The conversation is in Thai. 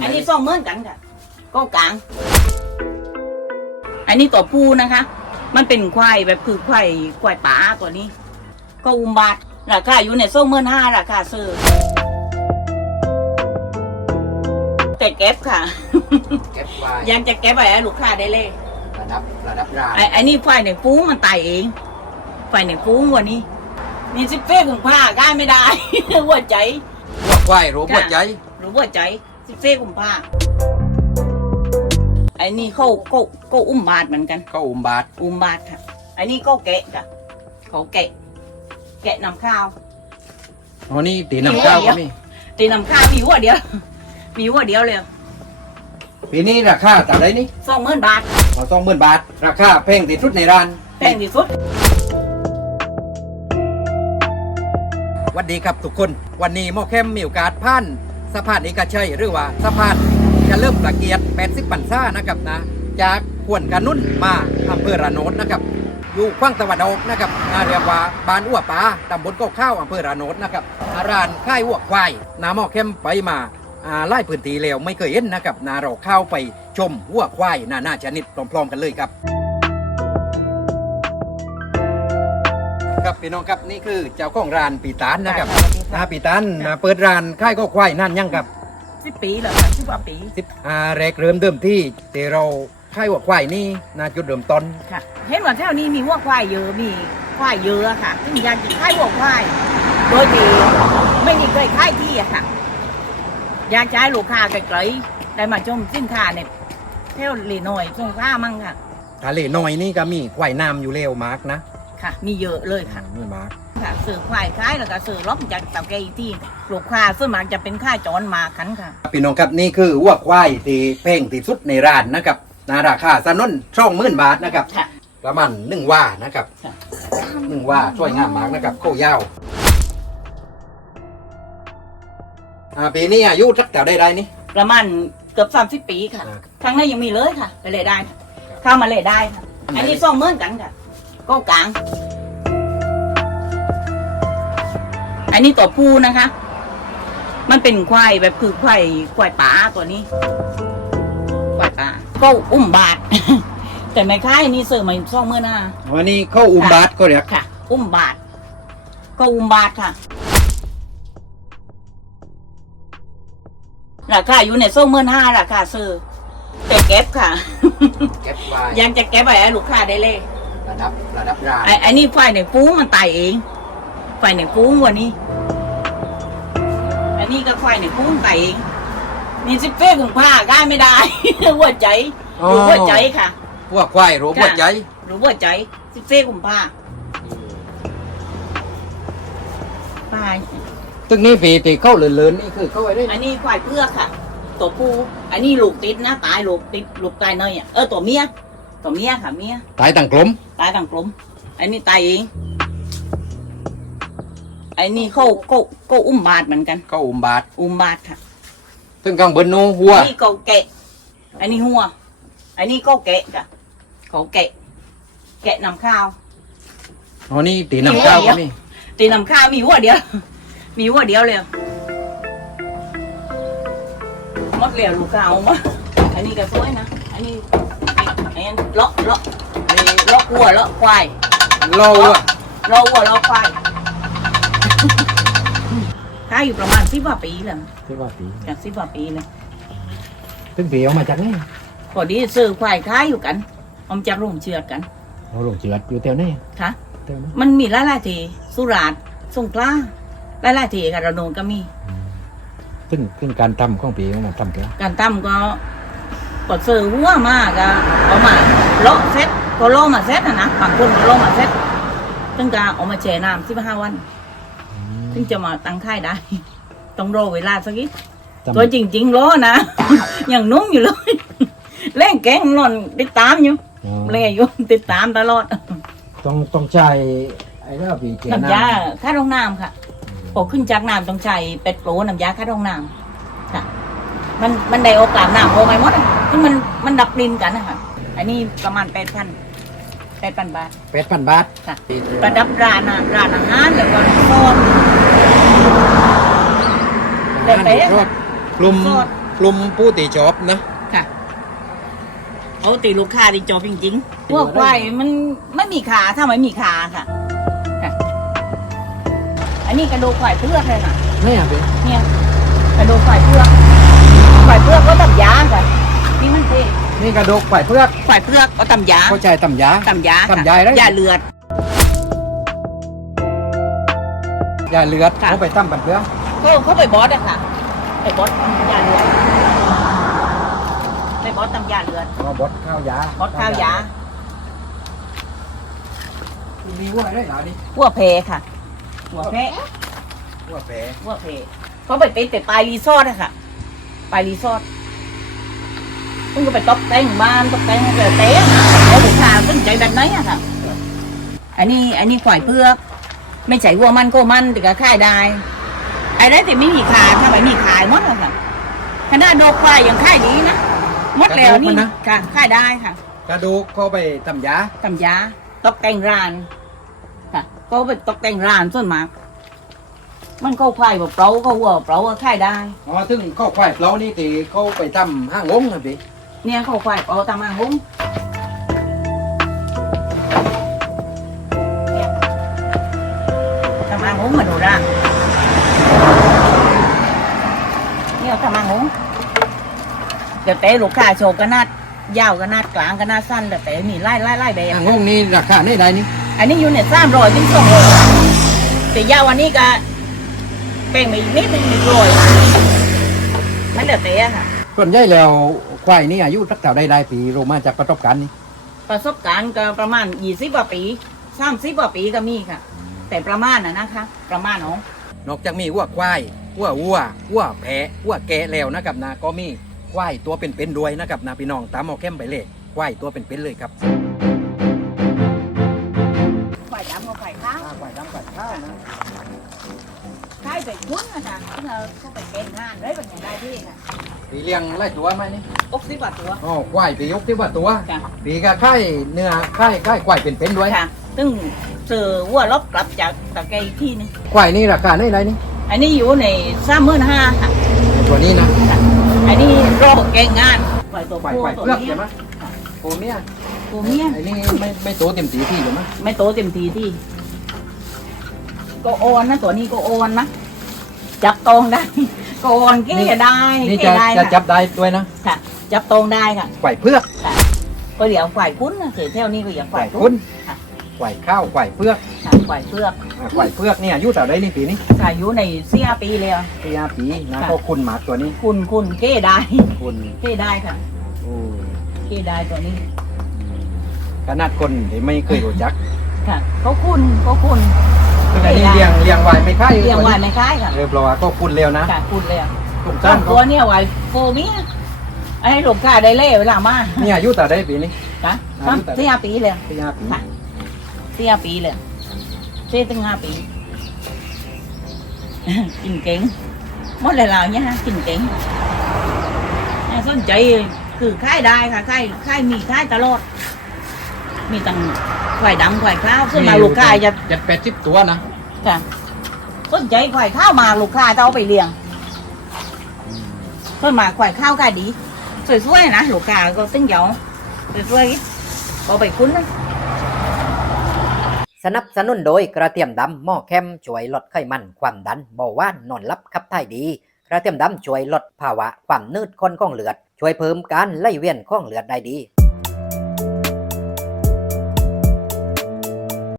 อันนี้สองเหมือนกันค่ะก็กลาง อันนี้ตัวผู้นะคะ มันเป็นควายแบบคือควายควายป่าตัวนี้ ก็อุมบาทราคาอยู่ในสองหมื่นห้าราคาซื้อแต่เก็บค่ะ เก็บไว้ยังจะเก็บไว้ให้ลูกค้าได้เลย ระดับระดับรานไอ้ไอ้นี่ควายในฟูงมันตายเองควายในฟูงวันนี้มีสิบเฟ้ของผ้าก้ายไม่ได้ หัวใจหัวควายรู้หัวใจหรือหัวใจ สิบเฟ้ของผ้าไอ้นี่เขาก็ก็อุ้มบาทเหมือนกัน ก็อุมบาทอุ้มบาทค่ะไอ้นี่ก็แกะค่ะเขาแกะ แกะนำข้าว อ๋อนี่ตีน้ำข้าวก็มีตีนำข้าวมีหัวเดียว มีหัวเดียวเลยปีนี้ราคาต่าไรนี่สองหมื่นบาทขอสองหมื่นบาท ราคาแพงที่สุดในร้านแพงที่สุด สวัสดีครับทุกคน วันนี้หมอแคมมีโอกาสผ่าน สะพานเอกชัยหรือว่าสะพานจะเริ่มประเกียรติ80ปันซ่านะครับนะจากขวนกานุ่นมาอำเภอระโนดนะครับ อยู่ขว้งตะวันออกนะครับนาเรียกว่าบ้านอ้วปาตำบลเก้าข้าวอำเภอระโนดนะครับอาร้านค่ายอ้วควายนาหมอแคมไปมาอ่าไล่พื้นที่แล้วไม่เคยเห็นนะครับนาเราเข้าไปชมอ้วควายนานาชนิดพร้อมๆกันเลยครับ ครับพี่น้องครับนี่คือเจ้าของร้านปีตานนะครับ นาปีตันมาเปิดร้านค่ายก็ควายนั่นยังครับสิบปีแล้วค่ะสิบกว่าปีสิบอ่าแรกเริ่มเดิมที่เตเราค่ายหัวควายนี่นาจุดเริ่มต้นค่ะ เห็นว่าแถวนี้มีวัวควายเยอะมีควายเยอะอะค่ะที่มีการกินค่ายวัวควาย โดยที่ไม่มีเคยค่ายที่อะค่ะ อยากจะให้ลูกค้าไกลๆได้มาชมสินค้าเนี่ยเที่ยวลีหน่อยสงค้ามั่งค่ะทะเลน้อยนี่ก็มีควายน้ำอยู่เร็วมากนะ ค่ะ มีเยอะเลยค่ะ มีมาก ค่ะสื่อควายคล้ายแล้วก็สื่อล้อมจากเต่าแกอีกที่ลูกค้าส่วนมากจะเป็นค่าจรมากันค่ะ พี่น้องครับนี่คือวัวควายที่แพงที่สุดในร้านนะครับนาราคาสนนช่องหมื่นบาทนะครับค่ะ ประมาณหนึ่งว่านะครับค่ะ หนึ่งว่าช่วยงามมากนะครับโคยาวอ่าปีนี้อายุสักแต่ได้ได้นี่ ประมาณเกือบสามสิบปีค่ะอ่าทางนั้นยังมีเลยค่ะ ไปเลยได้ค่ะ เข้ามาเลยได้ค่ะ อันนี้ส่งเหมือนกันค่ะ ก็กลาง อันนี้ตัวผู้นะคะ มันเป็นควายแบบคือควายควายป่าตัวนี้ ควายป่าก็อุ้มบาท แต่ไม่ค่ายนี่เสือมาส่งเมื่อหน้าวันนี้เข้าอุมบาทก็เรียกค่ะ อุ้มบาท ก็อุ้มบาทค่ะราคาอยู่ในส่งเมื่อห้าราคาซื้อแต่เก็บค่ะ เก็บไว้ยังจะเก็บไว้ให้ลูกค้าได้เลย ระดับระดับรานไอ้ไอ้นี่ไฟในฟูงมันตายเอง ไฟในฟูงวันนี้ อันนี้ก็ไฟในฟูงตายเองมีสิบเฟ้ของผ้าก้ายไม่ได้ หัวใจหรือหัวใจค่ะวัวควายรู้หัวใจหรือหัวใจสิบเฟ้ของผ้าไปตึกนี้ปีตีเข้าเลือนๆนี่คือเข้าไว้ได้อันนี้ควายเพื่อกค่ะ ตัวผู้อันนี้ลูกติดนะตายลูกติดลูกตายเนยอะเออตัวเมียตัวเมียค่ะเมียตายต่างกลมตายต่างกลุ่มอันนี้ตายเอง อันนี้เขาก็ก็อุ้มบาทเหมือนกัน เข้าอุมบาทอุ้มบาทค่ะซึ่งข้างบนโนหัวอันนี้ก็แกะอันนี้หัวอันนี้ก็แกะจ้ะเขาแกะ แกะนำข้าว อ๋อนี่ตีน้ำข้าวก็มี ตีนำข้าวมีหัวเดียว มีหัวเดียวเลยหมดเหลียวลูกสาวมาอันนี้ก็สวยนะ อันนี้อันนี้เลาะเลาะอันนี้เลาะวัวเลาะควายโลวัวเลาะวัวเลาะควาย ข้าอยู่ประมาณสิบกว่าปีแล้วที่ว่าปีจากสิบกว่าปีเลยซึ่งปีเอามาจากไหนพอดีซื้อควายค้ายอยู่กันอมจากโรงเชือดกันเราลงเจือดอยู่แถวไหนค่ะ แถวไหนมันมีหลายๆที่สุราษฎร์สงขลาหลายๆที่กับระนองก็มี ซึ่งซึ่งการทำของปีเอามาทำแก่การตั้มก็กดซื้อหัวมากก็เอามาเลาะเซ็ตก็เลาะมาเซ็ตนะนะบางคนก็เลาะมาเซ็ตซึ่งก็เอามาแช่น้ำสิบห้าวัน ถึงจะมาตั้งค่ายได้ ต้องรอเวลาสักนิดตัวจริงๆรอนะ อยังนุ่มอยู่เลยเล่นแกงหล่อนติดตามอยู่เล่นอยู่ติดตามตลอด ต้องต้องใช้ไอ้เรื่องปีเจน้ำยาค่าห้องน้ำค่ะพอขึ้นจากน้ำต้องใช้เป็ดโปรน้ำยาค่าห้องน้ำค่ะ มันมันได้โอกาสน้ำโอไม่หมดที่มันมันดับกลิ่นกันนะคะอันนี้ประมาณแปดพัน แปดพันบาทแปดพันบาทค่ะประดับร้านอะร้านอาหารแล้วก็โซนแต่เป๊ะรถกลุ่มโซนกลุ่มผู้ตีจอบนะค่ะเอาตีลูกค้าดีจบจริงๆพวกควายมันไม่มีขาถ้าไม่มีขาค่ะค่ะ อันนี้กระดูกควายเพือกเลยค่ะ ไม่อะพี่เนี่ยกระดูกควายเพือกควายเพือกก็ตำยาค่ะนี่มั นเท่นี่กระดูกไก่เพือกควายเพือกก็ตำยาเข้าใจตำยา ตำยาค่ะตำยาได้ ยาเลือด ยาเลือดค่ะ เขาไปตั้มกันเพื่อก็เขาไปบอสอะค่ะ ไปบอสยาเลือด ไปบอสตำยาเลือดมาบดข้าวยาบอสข้าวยามีวัวได้เหรอนี่หัวเพค่ะหัวเพวัวแผลหัวเพเขาไปเป็นแต่ปลายรีสอร์ทอะค่ะ ปลายรีสอร์ท เพิ่งก็ไปตกแต่งบ้านตกแต่งแต่เต้นะแล้วลูกค้าสนใจแบบไหนอะค่ะ อันนี้อันนี้ควายเพือกไม่ใช่วัวมันก็มันแต่ก็ขายได้ไอ้ได้แต่ไม่มีขายถ้าไม่มีขายหมดแล้วค่ะขนาดดอกควายยังขายดีนะหมดแล้วนี่ค่ะขายได้ค่ะ กระดูกเขาไปตำยาตำยาตกแต่งร้านค่ะก็ไปตกแต่งร้านส่วนมากมันก็ควายแบบเปล่าก็วัวเปล่าก็ขายได้อ๋อซึ่งเข้าควายเปล่านี่ตีเขาไปตั้มห้างงงนะพี่ เนี่ยเขาควายเปล่าตามมาหุ้งเนี่ยตามมาหุ้งมาดูร่างเนี่ยตามมาหุ้งเดี๋ยวเตะลูกค้าโชว์กระนาดยาวกระนาดกลางกระนาดสั้นเดี๋ยวเตะมีไล่ไล่ไล่แบบห้างงงนี่ราคาได้ไรนี่อันนี้อยู่เนี่ยสามร้อยถึงสองร้อยแต่ยาวอันนี้ก็เป่งไปอีกนิดนึงหนึ่งร้อยมันเดือดเตะค่ะส่วนใหญ่แล้ว ควายนี่อายุสักเท่าใดได้ปีโรมาจากประสบการณ์นี่ประสบการณ์ก็ประมาณยี่สิบกว่าปีสามสิบกว่าปีก็มีค่ะ แต่ประมาณนะนะคะ ประมาณเนาะนอกจากมีวัวควายวัววัววัวแพะวัวแกะแล้วนะครับนะก็มีควายตัวเป็นๆด้วยนะครับนะพี่น้องตามเอาเข้มไปเลยควายตัวเป็นๆเลยครับ ฝ่ายดำกับฝ่ายข้าวควายดำกัดข้าวนะข้ายไปคุ้นนะคะที่เราเข้าไปเป็นงานได้เป็นอย่างไรที่ค่ะปีเลี้ยงไล่ตัวไหมนี่อกสิบกว่าตัวอ๋อควายปียกที่ว่าตัวค่ะ ปีก็ค่ายเนื้อค่ายค่ายควายเป็นๆด้วย ค่ะซึ่งเจอวัวลบกลับจากตะไกอีกที่นึงควายนี่ราคาได้ไรนี่อันนี้อยู่ในสามหมื่นห้าค่ะตัวนี้นะอันนี้รอแกงงานปล่อยตัวควายผู้ควายตัวเปลือกเมียใช่ไหมโอ้เนี่ย ตัวเมียไอ้นี่ไม่ไม่โตเต็มสีที่ใช่ไหมไม่โตเต็มทีที่ ก็โอนนะ ตัวนี้ก็โอนนะ จับตรงได้ก็โอนเก้ได้นี่เก้จะได้จะค่ะจับได้ด้วยนะค่ะ จับตรงได้ค่ะควายเพือกค่ะก็เดี๋ยวฝ่ายคุ้นนะเขตเท่านี้ก็อย่างควาฝ่ายยคุคุ้นณค่ะควายข้าวควายเพือกค่ะฝ่ายเพือกอ่าควายเพือกเนี่ยอายุเท่าไรนี่ปีนี้อายุในเสียปีแล้วปีห้าปีนะค่ะ ก็คุณหมากตัวนี้คุณคุณเก้ได้คุณเก้ได้ค่ะ โอ้เก้ได้ตัวนี้ ขนาดคนที่ไม่เคยรู้จักค่ะ เขาคุณเขาคุณคืออันนี้เลี้ยงเลี้ยงไว้ไม่ค่ายเลี้ยงตัวไว้นี้ไม่คล้ายค่ะเรียบร้อยก็คุณเร็วนะค่ะคุณเลยอะถูกสต้อองงตัวเนี่ยไว้โฟมีไอ้หลบกาได้เล่เวลามานี่อายุเท่าไรปีนี้ค่ะอายุเท่าไหร่เสียปีเลยปีห้าปีค่ะเสียปีเลยเสียตั้งห้าปีกินเก่งหมดเลยเราเนี่ยฮะกินเก่งเนี่ยสนใจคือค่ายได้ค่ะค่ายค่ายมีค่ายตลอด มีตั้งควายดำควายข้าวส่วนมากลูกค้าจะเจ็ดแปดสิบตัวนะค่ะสนใจควายข้าวมาลูกค้าจะเอาไปเลี้ยงส่วนมากควายข้าวขายดีสวยๆนะลูกค้าก็ตึ้งเหยาสวยๆเอาไปคุ้นนะสนับสนุนโดยกระเทียมดำหม้อแคมช่วยลดไขมันความดันเบาหวานนอนหลับขับถ่ายดี กระเทียมดำช่วยลดภาวะความนืดข้นของเลือด ช่วยเพิ่มการไหลเวียนของเลือดได้ดี